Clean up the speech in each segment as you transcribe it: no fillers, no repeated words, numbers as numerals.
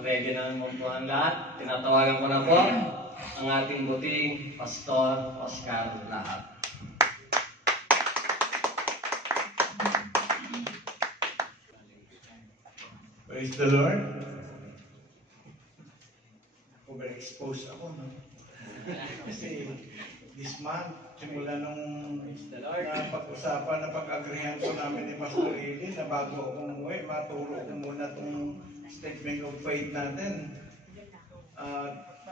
ready naman po ang lahat. Tinatawagan ko na po ang ating buting Pastor Oscar Lahat. Praise the Lord. Overexposed ako, no? Kasi this month, simula nung napag-usapan, napag-agreehan ko namin ni Pastor Eli na bago ako umuwi, maturo ko muna itong statement of faith natin.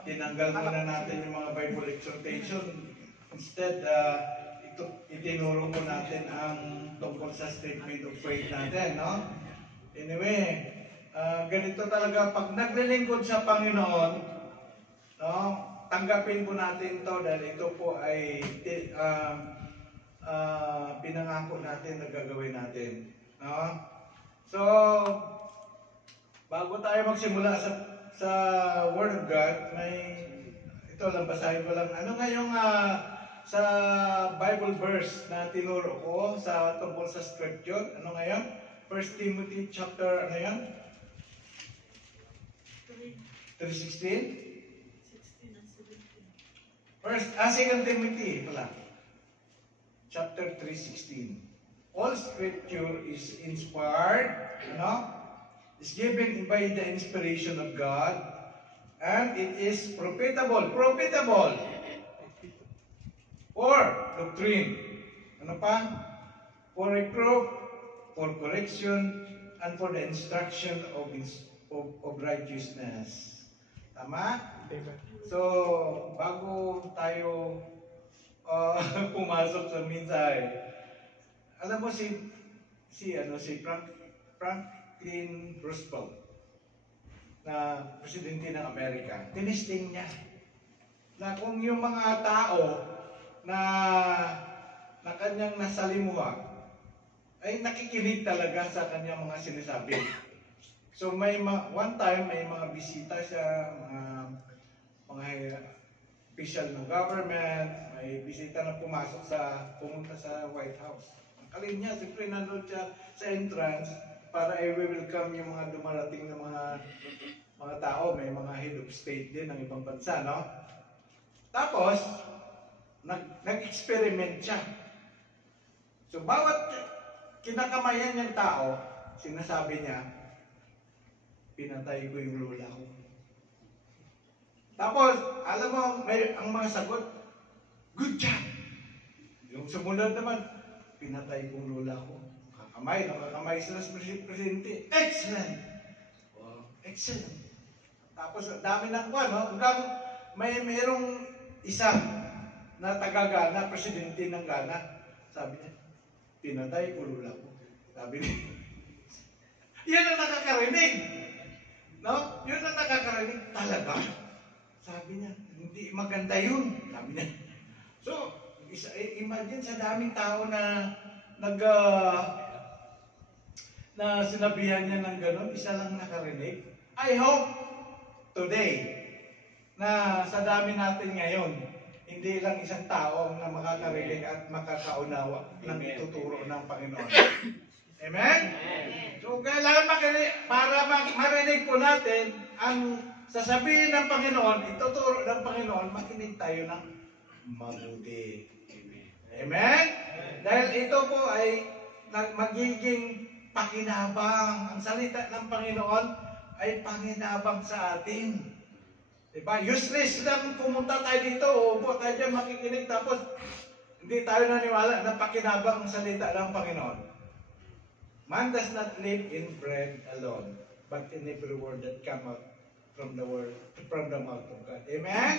Tinanggal muna natin yung mga Bible exhortation. Instead, itinuro ko natin ang tungkol sa statement of faith natin, no? Anyway, ganito talaga, pag naglilingkod sa Panginoon, no, tanggapin po natin to dahil ito po ay pinangako natin na gagawin natin. No? So, bago tayo magsimula sa Word of God, ito lang, basahin ko lang. Ano nga yung sa Bible verse na tinuro ko sa tungkol sa Scripture? Ano nga yan? 1 Timothy chapter, ano yan? 3:16? 2 Timothy pala. Chapter 3:16. All scripture is inspired, is given by the inspiration of God, and it is profitable for doctrine. Ano pa? For reproof, for correction, and for the instruction of righteousness. Tama? So, bago tayo pumasok sa mensahe, alam mo si Franklin Roosevelt, na presidente ng Amerika, tinisting niya na kung yung mga tao na kanyang nasalimuha ay nakikinig talaga sa kanyang mga sinasabi. So one time may mga bisita siya, mga official ng government, may bisita na pumunta sa White House. Ang kalin niya, siyempre nandun siya sa entrance para i-welcome yung mga dumarating na mga tao. May mga head of state din ng ibang bansa, no? Tapos, nag-experiment siya. So bawat kinakamayan niyang tao, sinasabi niya, pinatay ko yung lola ko. Tapos, alam mo, ang mga sagot, good job! Yung sumunod naman, pinatay ko yung lola ko. Nakakamay sila sa presidente. Excellent! Wow, excellent. Tapos, dami ng kwan, no? Hanggang mayroong isa na taga-Ghana, presidente ng Ghana. Sabi niya, pinatay ko lola ko. Sabi niya, yan ang nakakarinig. No? Yun ang nakakarinig talaga. Sabi niya, hindi maganda yun. Sabi niya. So, imagine sa daming tao na na sinabihan niya ng gano'n, isa lang nakarinig. I hope today na sa dami natin ngayon, hindi lang isang tao na makakarinig at makakaunawa ng ituturo ng Panginoon. Amen? So, kailangan para marinig po natin ang sasabihin ng Panginoon, ituturo ng Panginoon, makinig tayo ng mabuti. Amen? Dahil ito po ay magiging pakinabang. Ang salita ng Panginoon ay pakinabang sa atin. Diba? Useless lang pumunta tayo dito, upo tayo dyan makikinig, tapos hindi tayo naniwala na pakinabang ang salita ng Panginoon. Man does not live in bread alone, but in every word that comes out from the mouth of God. Amen?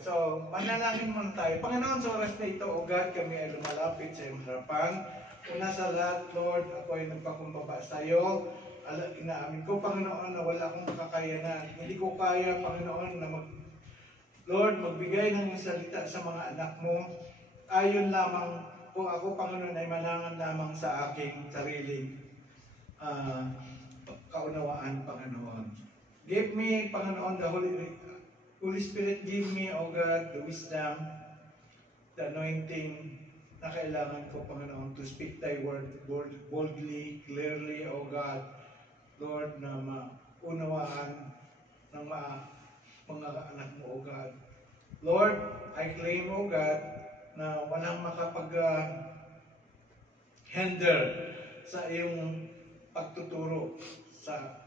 So, manalangin muna tayo. Panginoon, sa oras na ito, O God, kami ay lumalapit sa iyong harapan. Una sa lahat, Lord, ako ay nagpakumbaba sa iyo. Inaamin ko, Panginoon, na wala akong kakayanan. Hindi ko kaya, Panginoon, na Lord, magbigay ng iyong salita sa mga anak mo. Ayon lamang kung ako, Panginoon, ay manangan lamang sa aking sariling kaunawaan, Panginoon. Give me, Panginoon, the Holy Spirit, give me, O God, the wisdom, the anointing na kailangan ko, Panginoon, to speak Thy word boldly, clearly, O God. Lord, na unawaan ng mga anak mo, O God. Lord, I claim, O God, na walang hinder sa iyong pagtuturo sa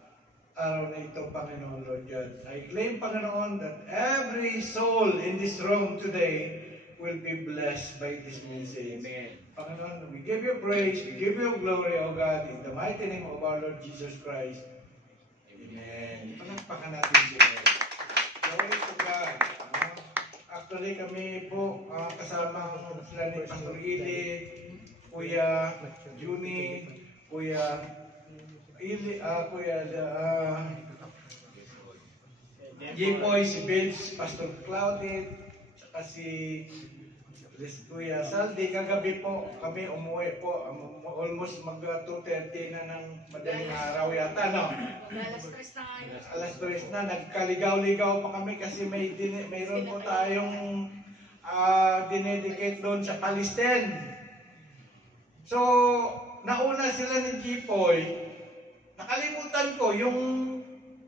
araw na ito, Panginoon, Lord God. I claim, Panginoon, that every soul in this room today will be blessed by this message. Amen. Panginoon, we give you praise, we give you glory, O God, in the mighty name of our Lord Jesus Christ. Amen. Palakpakan natin siya. Glory to God. Actually, kami po kasama sila ni Pastor Ili, Kuya Juni, Kuya Ili, Kuya Jipoy, si Vince, Pastor Claudette, saka si Kuya Saldi. Kagabi po kami umuwi po, almost mag 2:30 na ng madaling araw yata, no? Alas 3 na ngayon. Alas 3 na, nagkaligaw-ligaw pa kami kasi mayroon po tayong dinedicate doon sa Palestine. So, nauna sila ni Jipoy. Nakalimutan ko yung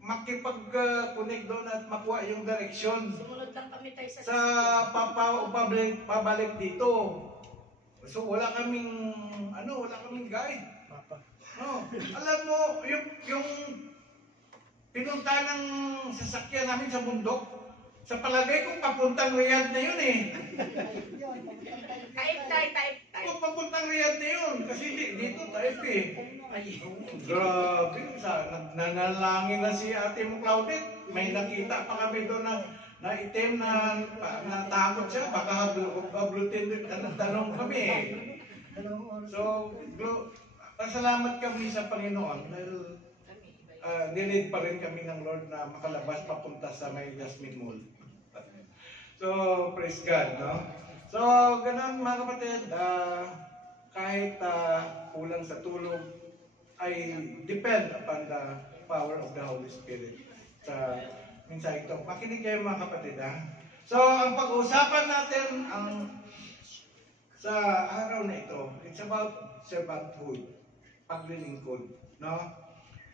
makipag-connect doon at makuha yung direksyon Sumunod lang kami tayo sa pabalik dito. So wala kaming guide. No. Alam mo, yung pinunta ng sasakyan namin sa bundok, sa palagay ko papuntang Riyadh na yun eh. Type. Kung papuntang Riyadh na yun, kasi dito tayo eh. Grabe, nanalangin na si ate mo Claudette. May nakita pa kami doon na itim na natakot siya. Baka hablutin tanong kami eh. So, pasalamat kami sa Panginoon dahil nilid pa rin kami ng Lord na makalabas papunta sa may Jasmine Mall. So, praise God, no? So, ganun mga kapatid, kahit kulang sa tulog, I depend upon the power of the Holy Spirit sa mensahe ito. Makinig kayo mga kapatid, ha? So, ang pag-uusapan natin sa araw na ito, it's about servanthood, paglilingkod, no?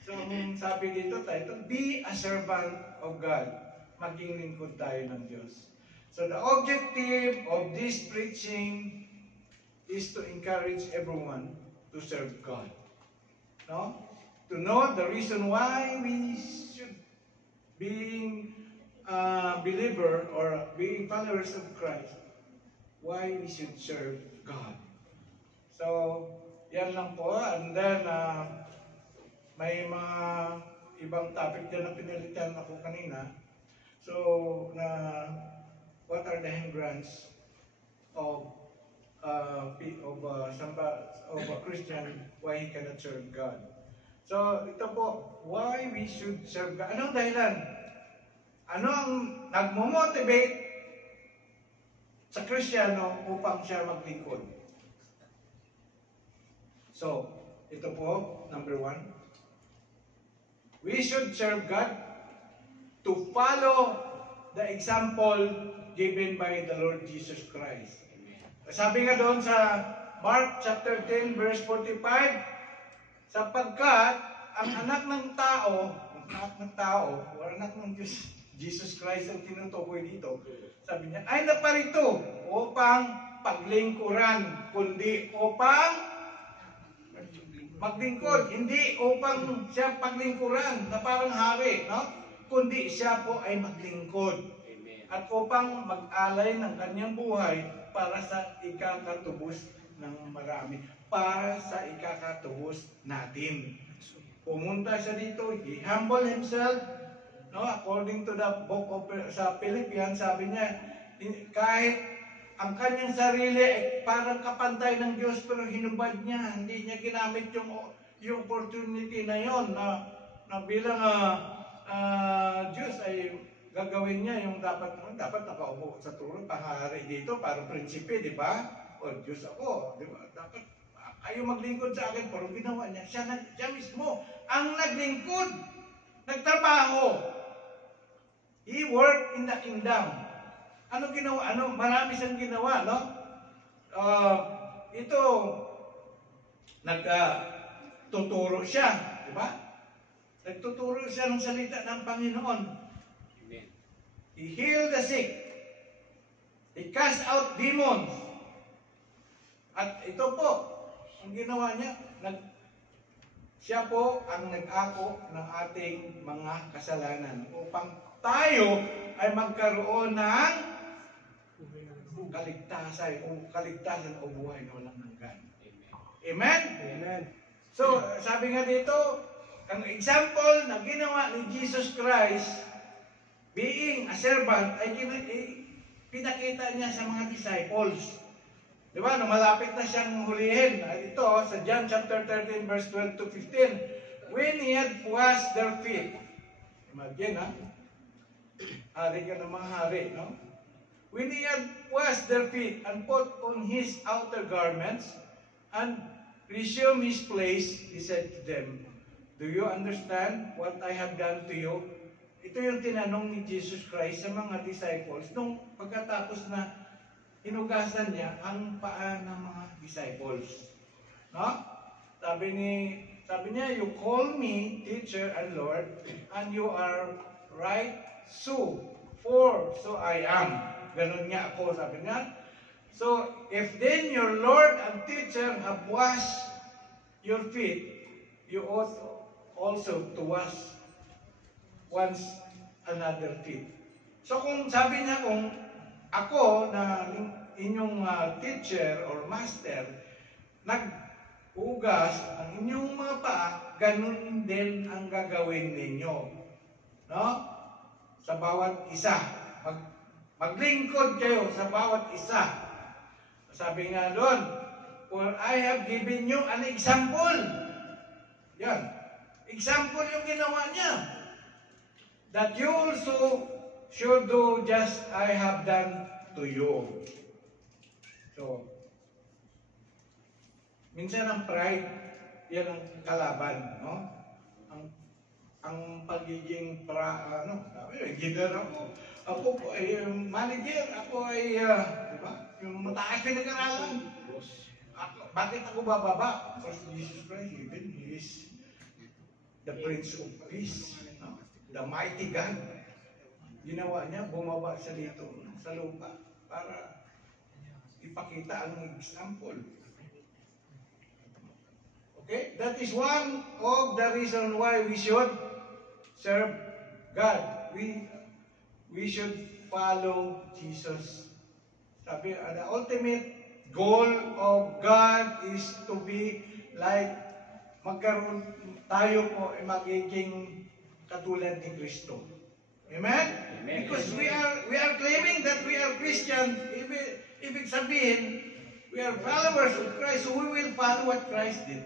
So, sabi dito tayo, be a servant of God. Maging lingkod tayo ng Diyos. So, the objective of this preaching is to encourage everyone to serve God. No? To know the reason why we should, being a believer or being followers of Christ, why we should serve God. So, yan lang po. And then, may mga ibang topic dyan na pinalitan ako kanina. So, what are the hindrance of a Christian, why he cannot serve God? So, ito po, why we should serve God. Anong dahilan? Ano ang nagmo-motivate sa Kristiyano upang siya maglingkod? So, ito po, number 1. We should serve God to follow the example given by the Lord Jesus Christ. Sabi nga doon sa Mark chapter 10 verse 45, sapagkat ang anak ng tao, o anak ng Diyos, Jesus Christ ang tinutukoy dito, sabi niya, ay naparito upang paglingkuran, kundi upang maglingkod, hindi upang siya paglingkuran na parang hari, no? Kundi siya po ay maglingkod. At upang mag-alay ng kanyang buhay para sa ikakatubos ng marami. Para sa ikakatubos natin. Pumunta siya dito, he humbled himself. No? According to the book of sa Philippians, sabi niya, kahit ang kanyang sarili ay parang kapantay ng Diyos, pero hinubad niya, hindi niya ginamit yung opportunity na yon na bilang Diyos ay gagawin niya yung dapat nakaupo sa trono, pahari dito, parang prinsipe, di ba? O Diyos ako, di ba? Dapat kayo maglingkod sa akin, pero ginawa niya. Siya mismo ang naglingkod, nagtrabaho. He worked in the kingdom. Ano ginawa? Marami siyang ginawa, no? Ito, nagtuturo siya, di ba? Nagtuturo siya ng salita ng Panginoon. Amen. He healed the sick. He cast out demons. At ito po, ang ginawa niya, siya po ang nag-ako ng ating mga kasalanan upang tayo ay magkaroon ng kaligtasan o buhay na walang hanggan. Amen? Amen. So, sabi nga dito, ang example na ginawa ni Jesus Christ, being a servant, ay pinakita niya sa mga disciples. Di ba? Nung malapit na siyang hulihin, ito sa John chapter 13 verse 12 to 15, when he had washed their feet. Imagine, ha? Hari ka ng mga hari, no? When he had washed their feet and put on his outer garments and resumed his place, he said to them, "Do you understand what I have done to you?" Ito yung tinanong ni Jesus Christ sa mga disciples nung pagkatapos na hinugasan niya ang paa ng mga disciples. No? Sabi niya, "You call me teacher and Lord, and you are right, so I am." Ganun nga ako, sabi niya. So, if then your Lord and teacher have washed your feet, you ought also to wash once another feet. So, kung sabi niya, kung ako na inyong teacher or master, nag-ugas ang inyong mga paa, ganun din ang gagawin ninyo. No? Sa bawat isa. Maglingkod kayo sa bawat isa. Sabi nga doon, "For I have given you an example." Yan. Example yung ginawa niya. That you also should do just I have done to you. So, minsan ang pride, yan ang kalaban, no? Ang pagiging leader ako po ay manager, ako ay, di ba? Yung mataas pinag-aralan. Bakit ako bababa? Because Jesus Christ, even He is the Prince of Peace, no? The mighty God. Ginawa niya, bumaba siya dito sa lupa para ipakita ang example. Okay? That is one of the reason why we should serve God. We should follow Jesus. Sabi, the ultimate goal of God is to be like magkaroon tayo po ay magiging katulad ni Kristo. Amen? Amen. Because we are claiming that we are Christians. Ibig sabihin, we are followers of Christ, so we will follow what Christ did.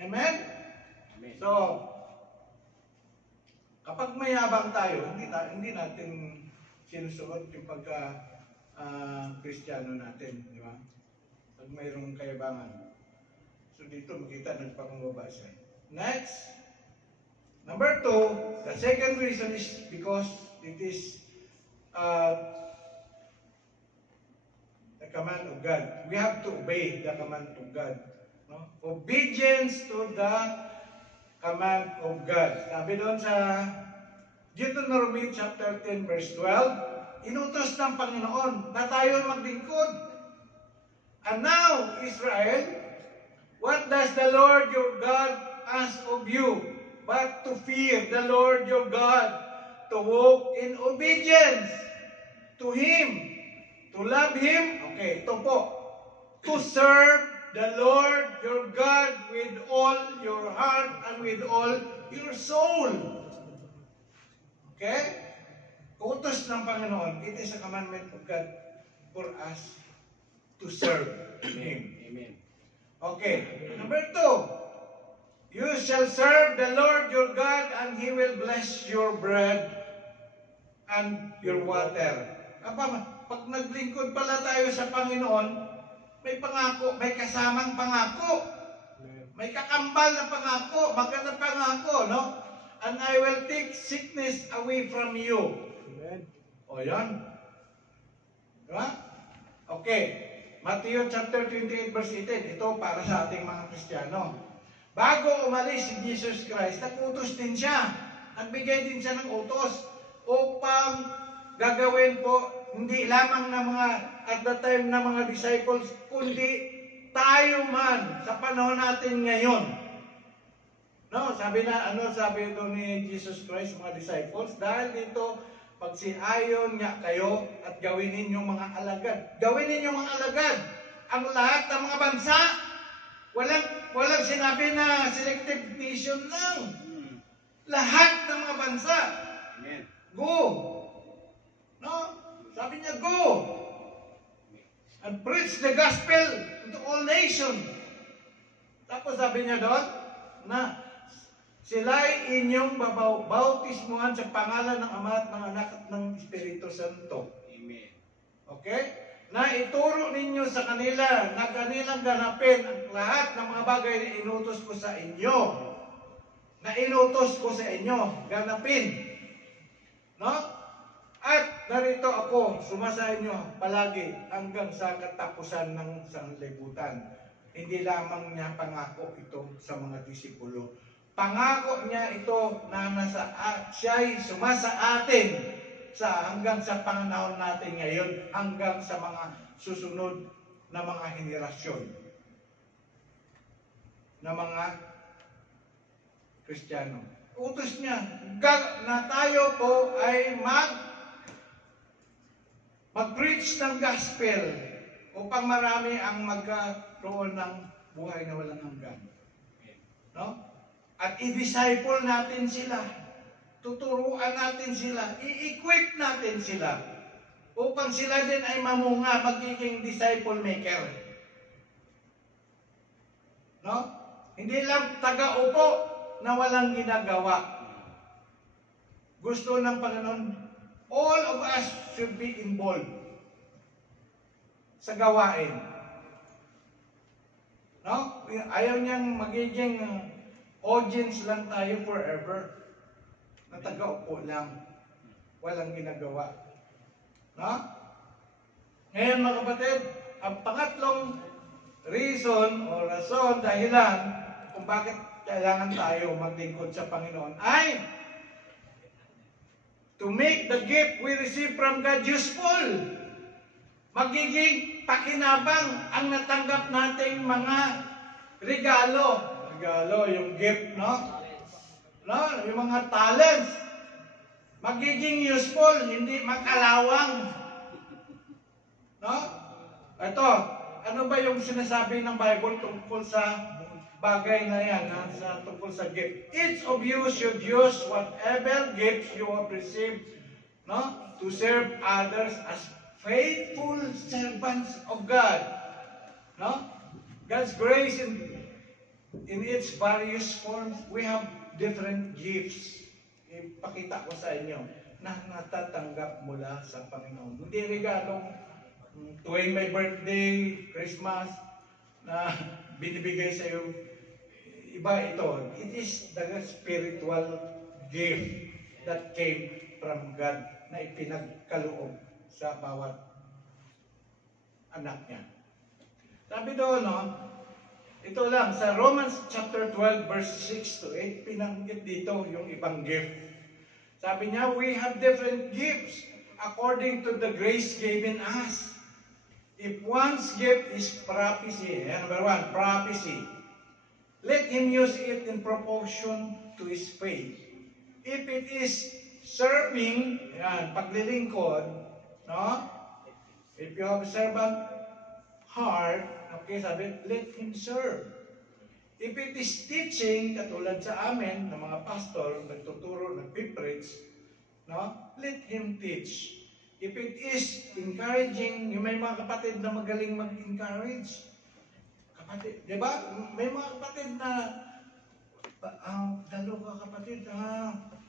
Amen? Amen. So, kapag mayabang tayo, hindi natin sinusuot yung Kristiyano natin, di ba? Pag mayroong kayabangan. So dito makita nagpakungaba siya. Next, number 2, the second reason is because it is the command of God. We have to obey the command of God. No? Obedience to the command of God. Sabi doon sa Deuteronomy chapter 10 verse 12, inutos ng Panginoon na tayo maglingkod. And now, Israel, what does the Lord your God ask of you? But to fear the Lord your God, to walk in obedience to Him, to love Him, okay, ito po, to serve the Lord your God with all your heart and with all your soul. Okay? Utos ng Panginoon, it is a commandment of God for us to serve Him. Amen. Okay, number 2, you shall serve the Lord your God and He will bless your bread and your water. Pag naglingkod pala tayo sa Panginoon, may pangako, may kasamang pangako. May kakambal na pangako, magandang pangako, no? And I will take sickness away from you. Amen. O yan. Diba? Okay. Matthew chapter 28 verse 18. Ito para sa ating mga Kristiyano. bago umalis si Jesus Christ, nag-utos din siya. Nagbigay din siya ng utos upang gagawin po hindi lamang ng mga at the time ng mga disciples, kundi tayo man sa panahon natin ngayon. No, sabi ito ni Jesus Christ mga disciples, dahil dito pagsiayon nga kayo at gawin ninyong mga alagad. Gawin ninyong mga alagad ang lahat ng mga bansa. Walang sinabi na selective nation lang. Lahat ng mga bansa. Amen. Go. No? Sabi niya, go. And preach the gospel to all nations. Tapos sabi niya doon, na sila'y inyong babautismuhan sa pangalan ng Ama at ng Anak at ng Espiritu Santo. Amen. Okay? Na ituro ninyo sa kanila na kanilang ganapin ang lahat ng mga bagay na inutos ko sa inyo. Na inutos ko sa inyo. Ganapin. No? At narito ako, sumasa inyo palagi hanggang sa katapusan ng sanlibutan. Hindi lamang niya pangako ito sa mga disipulo. Pangako niya ito na siya'y sumasa atin hanggang sa panahon natin ngayon, hanggang sa mga susunod na mga henerasyon na mga Kristiyano. Utos niya na tayo po ay mag-preach ng gospel upang marami ang magkaroon ng buhay na walang hanggan. No? At i-disciple natin sila. Tuturuan natin sila. I-equip natin sila upang sila din ay mamunga, magiging disciple maker. No? Hindi lang taga-upo na walang ginagawa. Gusto ng Panginoon, all of us should be involved sa gawain. No? Ayaw niyang magiging audience lang tayo forever. Na taga-upo lang. Walang ginagawa. No? Ngayon mga kapatid, ang pangatlong reason o rason, dahilan kung bakit kailangan tayo maglingkod sa Panginoon ay to make the gift we receive from God useful. Magiging pakinabang ang natanggap nating mga regalo. Regalo, yung gift, no? No? Yung mga talents. Magiging useful, hindi makalawang. No? Ito, ano ba yung sinasabi ng Bible tungkol sa bagay na yan, tungkol sa gift? Each of you should use whatever gifts you have received, no, to serve others as faithful servants of God. No? God's grace in its various forms, we have different gifts. Ipakita ko sa inyo na natatanggap mula sa Panginoon. Hindi regalong tuwing may birthday, Christmas, na binibigay sa iyo. Iba ito. It is the spiritual gift that came from God na ipinagkaloob sa bawat anak niya. Sabi doon, no? Ito lang, sa Romans chapter 12, verse 6 to 8, pinanggit dito yung ibang gift. Sabi niya, we have different gifts according to the grace given us. If one's gift is prophecy, number one, prophecy, let him use it in proportion to his faith. If it is serving, paglilingkod, no? If you have a servant heart, okay, sabi, let him serve. If it is teaching, katulad sa amin, ng mga pastor, nagtuturo, nagpipreach, no? Let him teach. If it is encouraging, yung may mga kapatid na magaling mag-encourage. Kapatid, di ba? May mga kapatid na, dalo ka kapatid,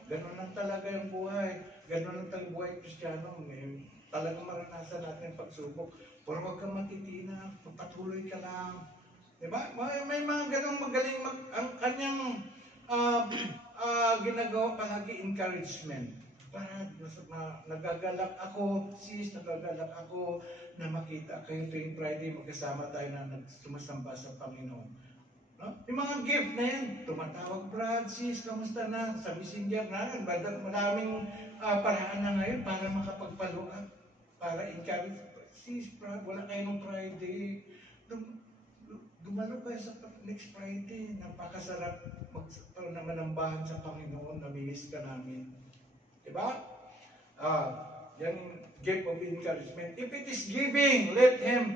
ganun lang talaga yung buhay. Ganun lang talaga buhay Kristiyano. Talagang maranasan natin yung pagsubok. Pero huwag kang matitina, patuloy ka lang. Diba? May mga ganong magaling ang kanyang ginagawa palagi encouragement. Para nagagalak ako, sis, nagagalak ako na makita kayo tuwing Friday magkasama tayo na nagsumasamba sa Panginoon. No? Yung mga gift na yan, tumatawag, Brad, sis, kamusta na? Sa messenger na, madaming paraan na ngayon para makapag-follow up, para encourage, sis, Brad, wala kayo ng Friday. Dumalo kayo sa next Friday. Napakasarap manambahan sa Panginoon. Namimiss ka namin. Diba? Yan gift of encouragement. If it is giving, let him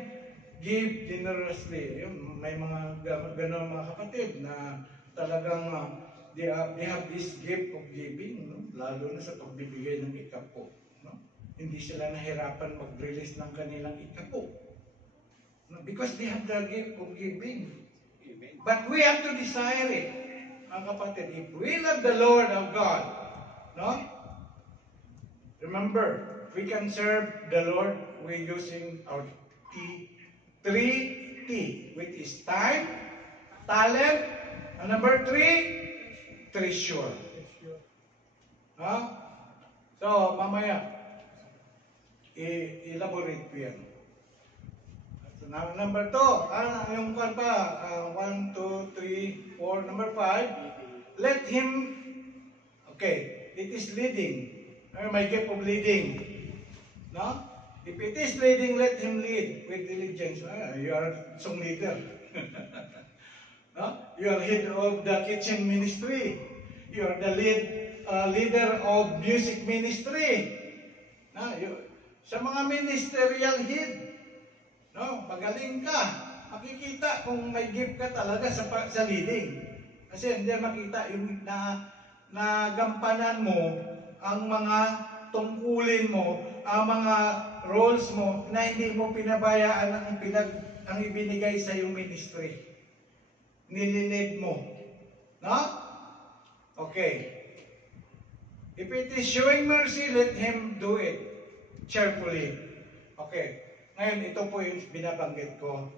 give generously. Yun, may mga gano'n mga kapatid na talagang they have this gift of giving, no? Lalo na sa pagbibigay ng ikapo. No? Hindi sila nahirapan mag-release ng kanilang ikapo. No? Because they have the gift of giving. But we have to desire it. Mga kapatid, if we love the Lord of God, no? Remember, we can serve the Lord with using our three T, which is time, talent, and number 3, treasure. No? So, mamaya, elaborate ko yan. Number 2, yung kan pa, 1, 2, 3, 4, number 5, let him, okay, it is leading. May gift of leading. No? If it is leading, let him lead with diligence. You are song leader. No? You are head of the kitchen ministry. You are the leader of music ministry. No? Sa mga ministerial head, no? Magaling ka. Makikita kung may gift ka talaga sa leading. Kasi hindi makita yung na gampanan mo ang mga tungkulin mo, ang mga roles mo na hindi mo pinabayaan ang ibinigay sa iyong ministry. Nilinid mo. No? Okay. If it is showing mercy, let him do it cheerfully. Okay. Ngayon, ito po yung binabanggit ko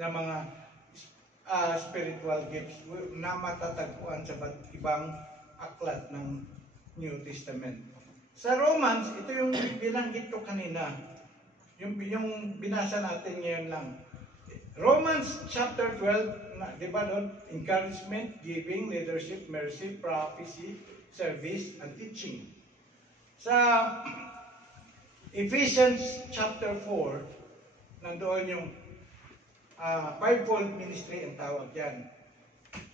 na mga spiritual gifts na matatagpuan sa ibang aklat ng New Testament. Sa Romans, ito yung binanggit ko kanina. Yung binasa natin ngayon lang. Romans chapter 12, di ba doon? Encouragement, giving, leadership, mercy, prophecy, service, and teaching. Sa Ephesians chapter 4, nandoon yung fivefold ministry ang tawag yan.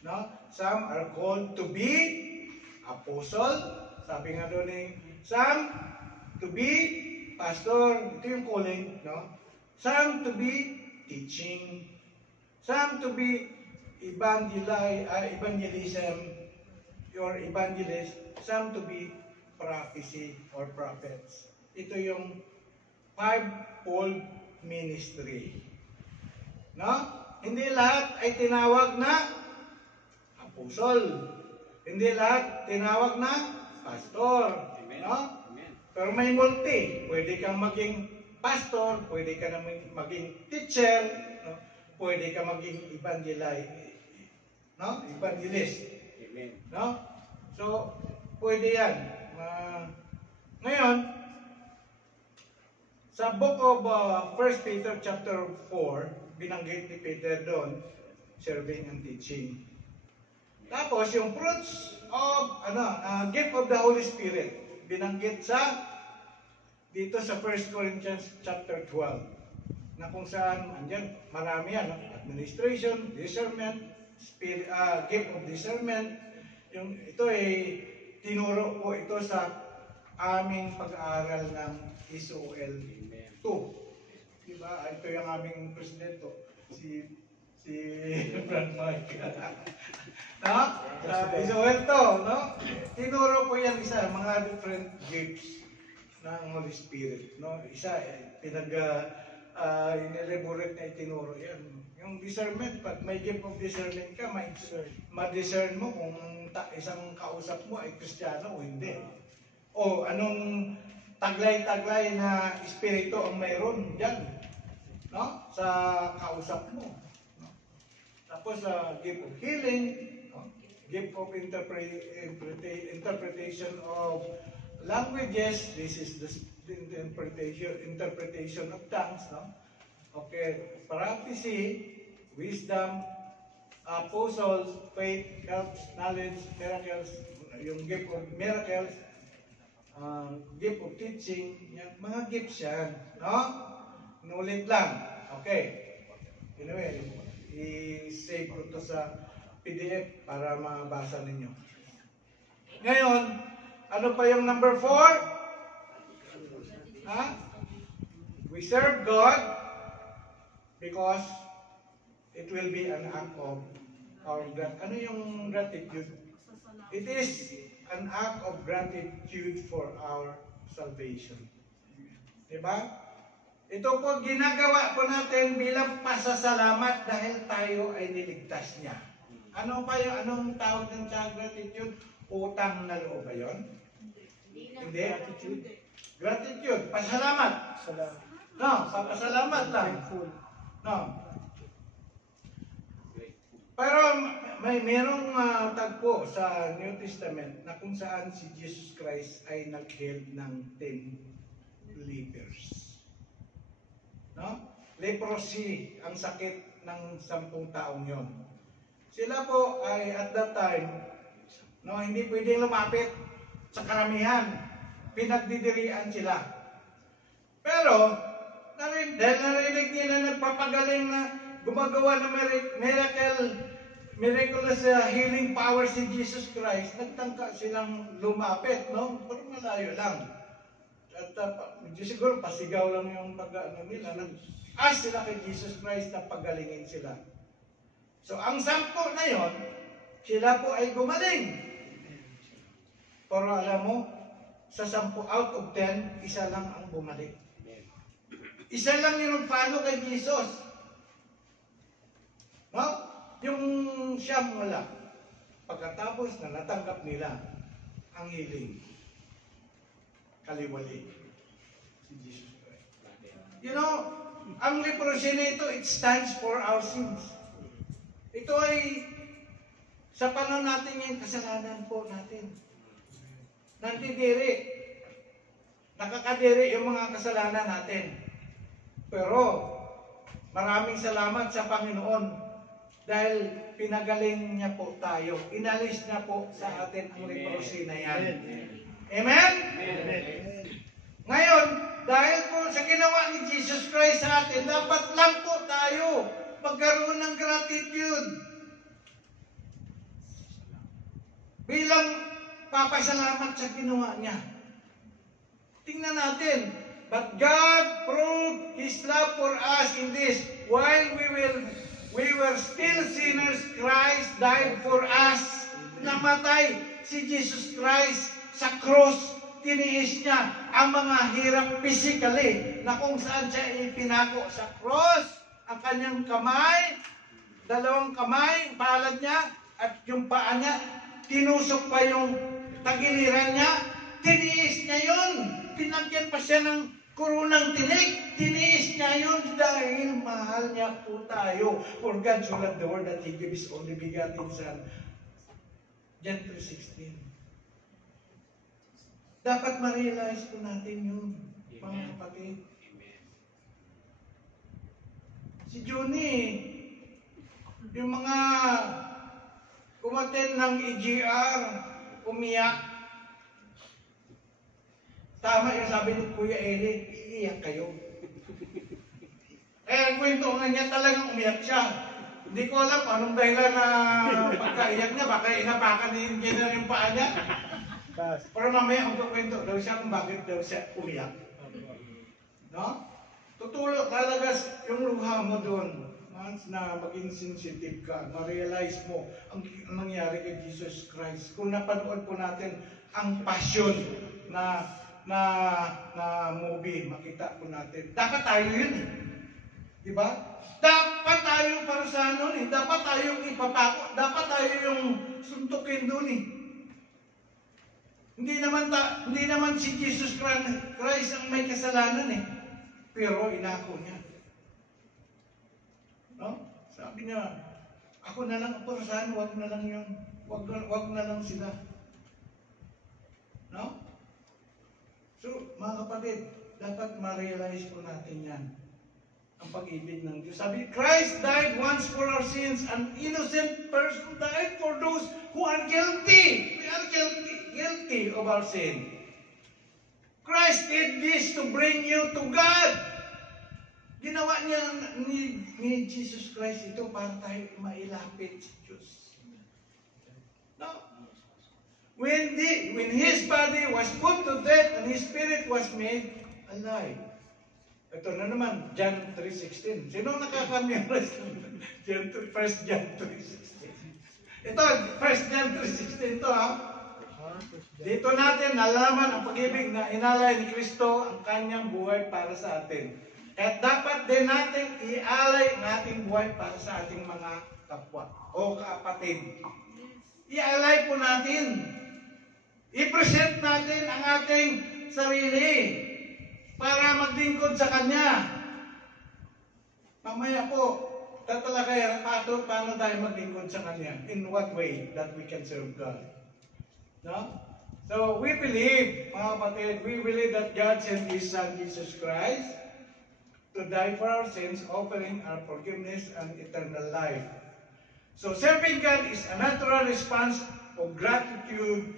No? Some are called to be apostle. Sabi nga doon some to be pastor. Ito yung calling. No? Some to be teaching. Some to be evangelism or evangelist. Some to be prophecy or prophets. Ito yung fivefold ministry. No? Hindi lahat ay tinawag na apostle. Hindi lahat tinawag na pastor. No? Pero may multi. Pwede kang maging pastor, pwede ka naman maging teacher, no? Pwede ka maging evangelist. No? So, pwede yan. Ngayon, sa book of 1 Peter chapter 4, binanggit ni Peter doon, serving and teaching. Tapos, yung fruits of, gift of the Holy Spirit, binanggit dito sa 1 Corinthians chapter 12, na kung saan, andyan, marami yan, administration, discernment, gift of discernment. Ito ay tinuro ko ito sa aming pag-aaral ng SOL 2. Diba? Ito yung aming presidente, si Frank Mike. No? SOL 2, no? Tinuro ko yan isa, mga different gifts ng Holy Spirit. No? Isa, inelaborate na itinuro yan. Yung discernment, pag may gift of discernment ka, ma-discern mo kung isang kausap mo ay Kristiyano o hindi. O anong taglay-taglay na espiritu ang mayroon dyan, no? Sa kausap mo. No? Tapos, gift of healing, no? Gift of interpretation of languages. This is the interpretation of tongues, no? Okay, prophecy, wisdom, apostles, faith, helps, knowledge, miracles, yung gift of miracles, gift of teaching, yan, mga gifts yan. No? Inulit lang. Okay. Anyway, i-save ko to sa PDF para mabasa ninyo. Ngayon, ano pa yung number 4? Ha? We serve God because it will be an act of our gratitude. Ano yung gratitude? It is an act of gratitude for our salvation. Diba? Ito po ginagawa po natin bilang pasasalamat dahil tayo ay niligtas niya. Ano pa yung anong tawag ng gratitude? Utang na loob ba yun? Hindi. Gratitude. Pasalamat. No, papasalamat lang. No. Pero merong tagpo sa New Testament na kung saan si Jesus Christ ay nag-heal ng 10 lepers. No? Leprosy ang sakit ng 10 taong yon. Sila po ay at that time, no, hindi pwedeng lumapit sa karamihan. Pinagdidirian sila. Pero, dahil narinig nila nagpapagaling na gumagawa ng miraculous healing power si Jesus Christ, nagtangka silang lumapit, no? Pero malayo lang. At siguro pasigaw lang yung pag-ano nila. Nag-ask sila kay Jesus Christ na pagalingin sila. So, ang 10 na yon, sila po ay gumaling. Pero alam mo, sa 10 out of 10, isa lang ang bumalik. Isa lang yung nag-follow kay Jesus. No? Yung siyam wala. Pagkatapos na natanggap nila ang healing, kaliwali si Jesus Christ. You know, ang leprosy na ito, it stands for our sins. Ito ay sa panahon natin yung kasalanan po natin. Nandidiri. Nakakadiri yung mga kasalanan natin. Pero, maraming salamat sa Panginoon dahil pinagaling niya po tayo. Inalis niya po sa atin ang leprosy na yan. Amen? Amen? Ngayon, dahil po sa ginawa ni Jesus Christ sa atin, dapat lang po tayo magkaroon ng gratitude. Bilang papasalamat sa ginawa niya. Tingnan natin. But God proved His love for us in this. While we were still sinners, Christ died for us. Namatay si Jesus Christ sa cross. Tiniis niya ang mga hirap physically na kung saan siya ipinako sa cross. Ang kanyang kamay, 2 kamay, palad niya, at yung paa niya, tinusok pa yung tagiliran niya. Tiniis niya yun. Pinagyan pa siya ng kurunang tinik, tiniis niya yun dahil mahal niya po tayo. For God so loved the world that He gave His only begotten Son. John 3:16. Dapat ma-realize po natin yun, mga kapatid. Si Johnny, yung mga kumaten ng EGR, umiyak. Tama yung sabi ni Kuya Eli, iiyak kayo. Ang kwento nga niya, talagang umiyak siya. Hindi ko alam anong dahilan na pagkaiyak niya, baka inapakan ni Engineer yung paa niya. Pero mamaya magkakwento daw siya kung bakit daw siya umiyak. No? Tutulog talaga yung luha mo doon. Once na maging sensitive ka, ma-realize mo ang nangyari kay Jesus Christ. Kung napanood po natin ang passion na movie, makita po natin. Dapat tayo yun eh. Diba? Dapat tayo para sa ano eh. Dapat tayo yung ipapako. Dapat tayo yung suntukin doon eh. Hindi naman si Jesus Christ ang may kasalanan eh. Pero inako niya. No? Sabi niya, ako na lang para sa ano, wag na lang yung, wag na lang sila. No? So, mga kapatid, dapat ma-realize po natin yan. ang pag-ibig ng Diyos. Sabi, Christ died once for our sins. An innocent person died for those who are guilty. We are guilty of our sin. Christ did this to bring you to God. Ginawa niya ni Jesus Christ ito para tayo mailapit sa Diyos. No? When His body was put to death and His spirit was made alive. Ito na naman, John 3:16. Sino nakaka-memorize ng 1 John 3:16? Ito, 1 John 3:16 ito ha. Dito natin nalaman ang pag-ibig na inalay ni Kristo ang kanyang buhay para sa atin. At dapat din natin ialay ang ating buhay para sa ating mga kapwa o kapatid. Ialay po natin. I-present natin ang ating sarili para maglingkod sa Kanya. Mamaya po, tatalakay paano tayo maglingkod sa Kanya. In what way that we can serve God. No? So, we believe, mga kapatid, we believe that God sent His Son, Jesus Christ, to die for our sins, offering our forgiveness and eternal life. So, serving God is a natural response of gratitude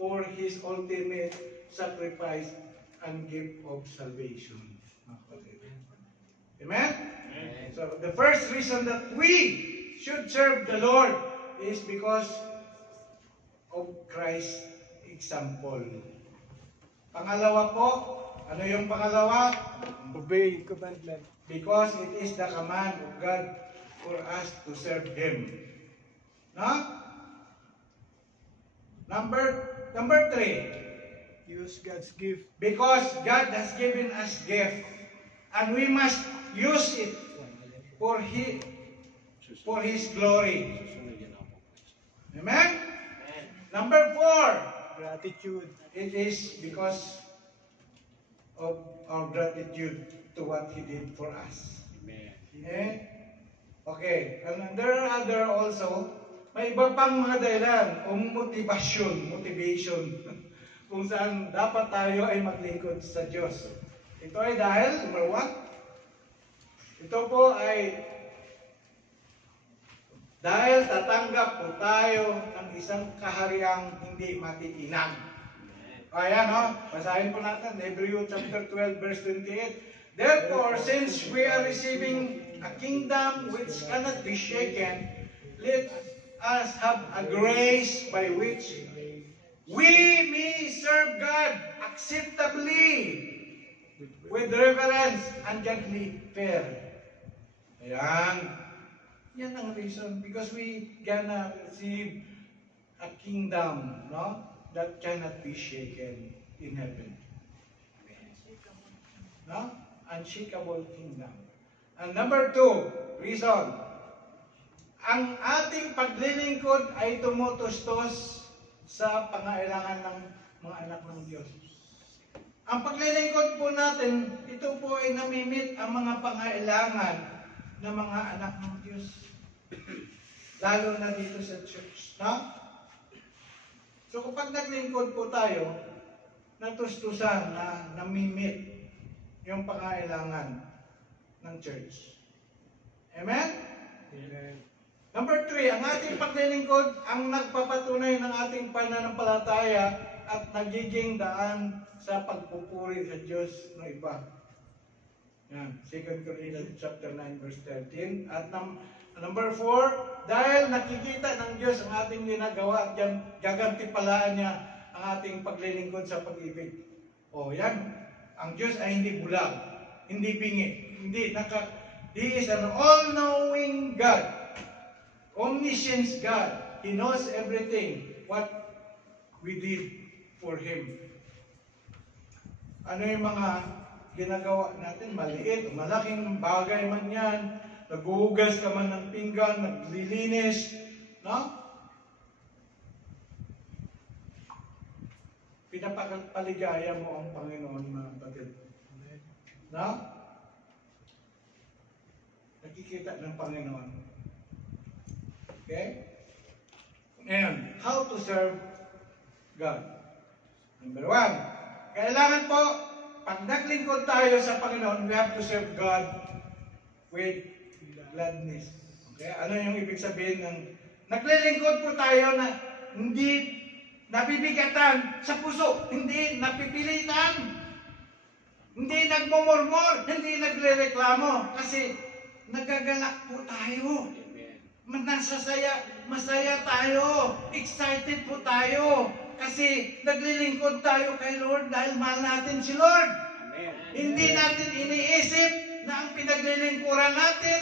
for His ultimate sacrifice and gift of salvation. Amen? Amen? So, the first reason that we should serve the Lord is because of Christ's example. Pangalawa po, ano yung pangalawa? Obey commandment. Because it is the command of God for us to serve Him. No? Number 3. Use God's gift. Because God has given us gift, and we must use it for His glory. Amen? Number 4. Gratitude. It is because of our gratitude to what He did for us. Amen? Okay. And there are other also, may iba pang mga dahilan o motivation kung saan dapat tayo ay maglingkod sa Diyos. Ito ay dahil, number 1, ito po ay dahil tatanggap po tayo ng isang kahariang hindi matitinag. Ayan, no? Basahin po natin, Hebrews chapter 12, verse 28. Therefore, since we are receiving a kingdom which cannot be shaken, let us have a grace by which we may serve God acceptably with reverence and godly fear. Ayan. Yan ang reason. Because we gonna receive a kingdom, no? That cannot be shaken in heaven. No? Unshakable kingdom. And number 2, reason. Ang ating paglilingkod ay tumutustos sa pangailangan ng mga anak ng Diyos. Ang paglilingkod po natin, ito po ay namimit ang mga pangailangan ng mga anak ng Diyos. Lalo na dito sa church. No? So kapag naglingkod po tayo, natustusan na namimit yung pangailangan ng church. Amen? Amen. Number 3, ang ating paglilingkod ang nagpapatunay ng ating pananampalataya at nagiging daan sa pagpupuri sa Diyos ng iba. Yan, 2 Corinthians chapter 9 verse 13. At number 4, dahil nakikita ng Diyos ang ating ginagawa at gagantipalaan niya ang ating paglilingkod sa pag-ibig. O yan, ang Diyos ay hindi bulag, hindi bingi, He is an all-knowing God. Omniscient God. He knows everything what we did for Him. Ano yung mga ginagawa natin? Maliit o malaking bagay man yan. Naghuhugas ka man ng pinggan, naglilinis. No? Pinapaligaya mo ang Panginoon, mga kapatid. No? Nakikita ng Panginoon. Okay? Ngayon, how to serve God? Number 1, kailangan po, pag naglingkod tayo sa Panginoon, we have to serve God with gladness. Okay? Ano yung ibig sabihin ng naglilingkod po tayo na hindi nabibigatan sa puso, hindi napipilitan, hindi nagmumurmur, hindi nagrereklamo, kasi nagagalak po tayo. Masaya tayo, excited po tayo, kasi naglilingkod tayo kay Lord dahil mahal natin si Lord. Amen. Hindi natin iniisip na ang pinaglilingkuran natin,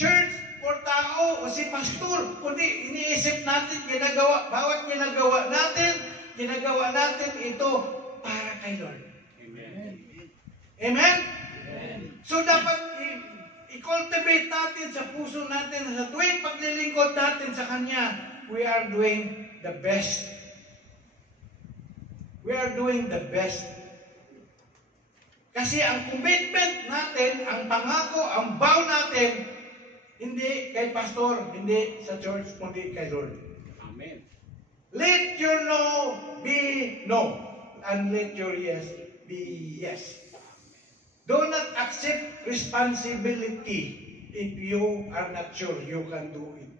church, o tao, o si pastor, kundi iniisip natin, bawat ginagawa natin ito para kay Lord. Amen. Amen? So dapat i-cultivate natin sa puso natin, sa tuwing paglilingkod natin sa Kanya, we are doing the best. We are doing the best. Kasi ang commitment natin, ang pangako, ang vow natin, hindi kay pastor, hindi sa church, kundi kay Lord. Amen. Let your no be no, and let your yes be yes. Do not accept responsibility if you are not sure you can do it.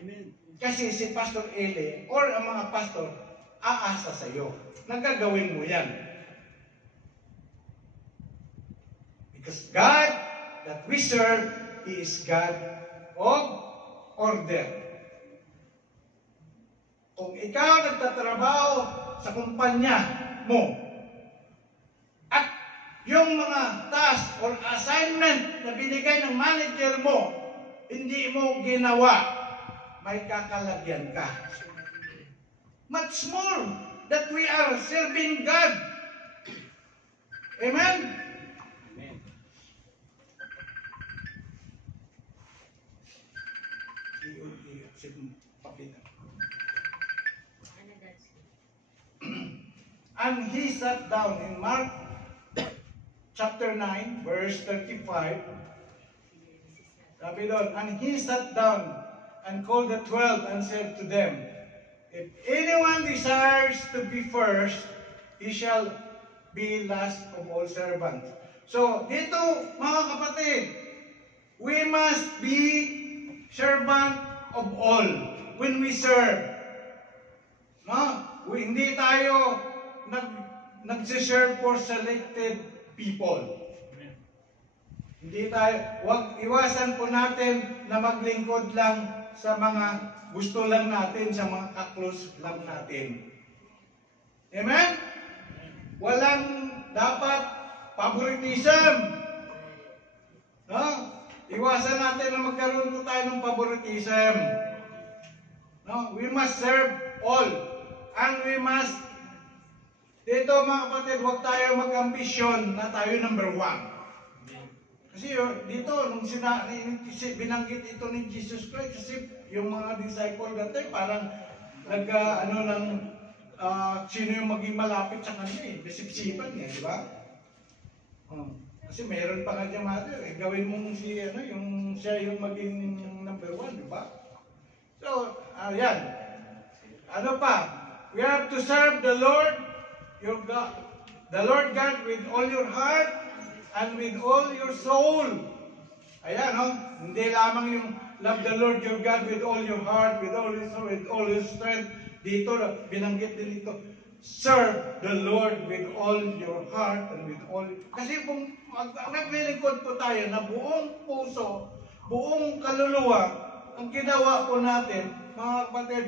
Amen. Kasi si Pastor Eli or ang mga pastor, aasa sa iyo. Nagagawin mo yan. Because God that we serve, He is God of order. Kung ikaw nagtatrabaho sa kumpanya mo, at yung mga task or assignment na binigay ng manager mo, hindi mo ginawa, may kakalagyan ka. Much more that we are serving God. Amen? Amen. And he sat down in Mark chapter 9, verse 35. Sabi doon, and he sat down and called the 12 and said to them, if anyone desires to be first, he shall be last of all servants. So, dito mga kapatid, we must be servant of all when we serve. No? Hindi tayo nagsiserve for selected people. Hindi tayo, iwasan po natin na maglingkod lang sa mga gusto lang natin, sa mga kaklose lang natin. Amen? Walang dapat favoritism. No? Iwasan natin na magkaroon po tayo ng favoritism. No? We must serve all. And we must, dito mga kapatid, huwag tayo mag-ambisyon na tayo number one. Kasi dito, nung binanggit ito ni Jesus Christ, kasi yung mga disciple dati, parang sino yung maging malapit sa kanya eh, nasipsipan niya, di ba? Kasi meron pa kanya mother, gawin mong siya yung maging number one, di ba? So, ayan. Ano pa? We have to serve the Lord, your God, the Lord God with all your heart and with all your soul. Ayan, no? Hindi lamang yung love the Lord your God with all your heart, with all your soul, with all your strength. Dito, binanggit din dito, serve the Lord with all your heart and with all. Kasi kung naglilingkod po tayo na buong puso, buong kaluluwa, ang ginawa po natin, mga kapatid,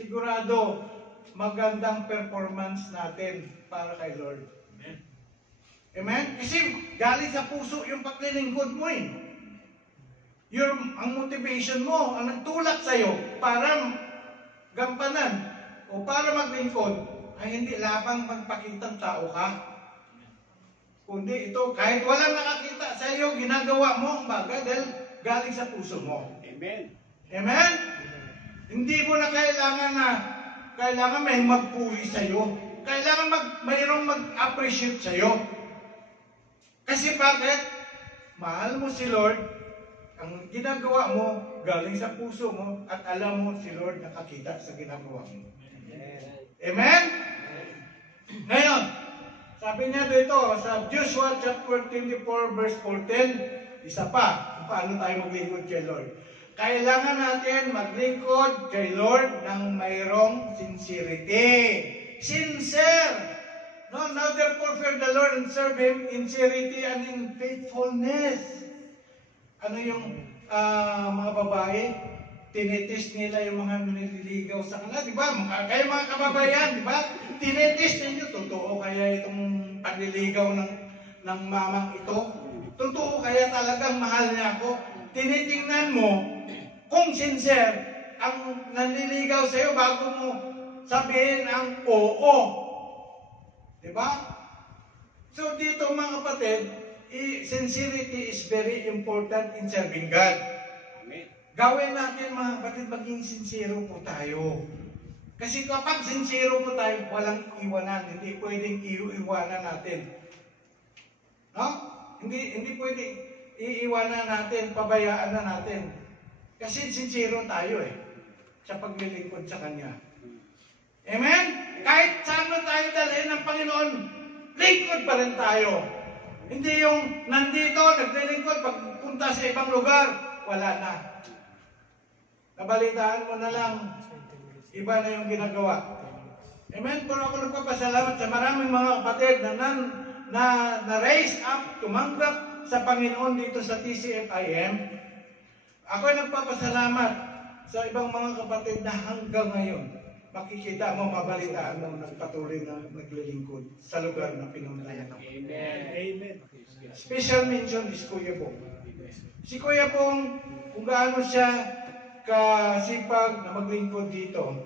sigurado, magandang performance natin para kay Lord. Amen? Amen? Kasi galing sa puso yung paglilingkod mo eh. Ang motivation mo, ang nagtulak sa'yo para gampanan o para maglingkod ay hindi labang magpakitang tao ka. Kundi ito, kahit walang nakakita sa iyo, ginagawa mo ang bagay dahil galing sa puso mo. Amen. Amen? Hindi mo na kailangan may magpuri sa iyo. Kailangan mayroong mag-appreciate sa iyo. Kasi bakit? Mahal mo si Lord, ang ginagawa mo galing sa puso mo at alam mo si Lord nakakita sa ginagawa mo. Amen? Ngayon, sabi niya dito sa Joshua chapter 24 verse 14, isa pa, paano tayo maglingkod kay Lord. Kailangan natin maglingkod kay Lord ng mayroong sincerity. Sincere! No, now therefore fear the Lord and serve Him in sincerity and in faithfulness. Ano yung mga babae? Tinitest nila yung mga nililigaw sa kanila, di ba? Kaya mga kababayan, di ba? Tinitest ninyo, totoo kaya itong pagliligaw ng mamang ito? Totoo kaya talagang mahal niya ako? Tinitingnan mo kung sincere ang nanliligaw sa iyo bago mo sabihin ang oo. Di ba? So dito mga kapatid, sincerity is very important in serving God. Amen. Gawin natin mga kapatid, maging sincero po tayo. Kasi kapag sincero po tayo, walang iwanan. Hindi pwedeng iiwanan natin. No? Hindi pwedeng iiwanan natin, pabayaan na natin. Kasi sincero tayo sa paglilingkod sa Kanya. Amen? Kahit saan mo tayo dalhin ng Panginoon, lingkod pa rin tayo. Hindi yung nandito, naglilingkod, pagpunta sa ibang lugar, wala na. Nabalitaan mo na lang, iba na yung ginagawa. Amen? Pero ako nagpapasalamat sa maraming mga kapatid na raise up, tumanggap sa Panginoon dito sa TCFIM. Ako ay nagpapasalamat sa ibang mga kapatid na hanggang ngayon, makikita mo, mabalitaan mo, nagpatuloy na naglilingkod sa lugar na pinuntahan ako. Amen. Amen. Special mention is Kuya Pong. Si Kuya Pong, kung gaano siya kasipag na maglingkod dito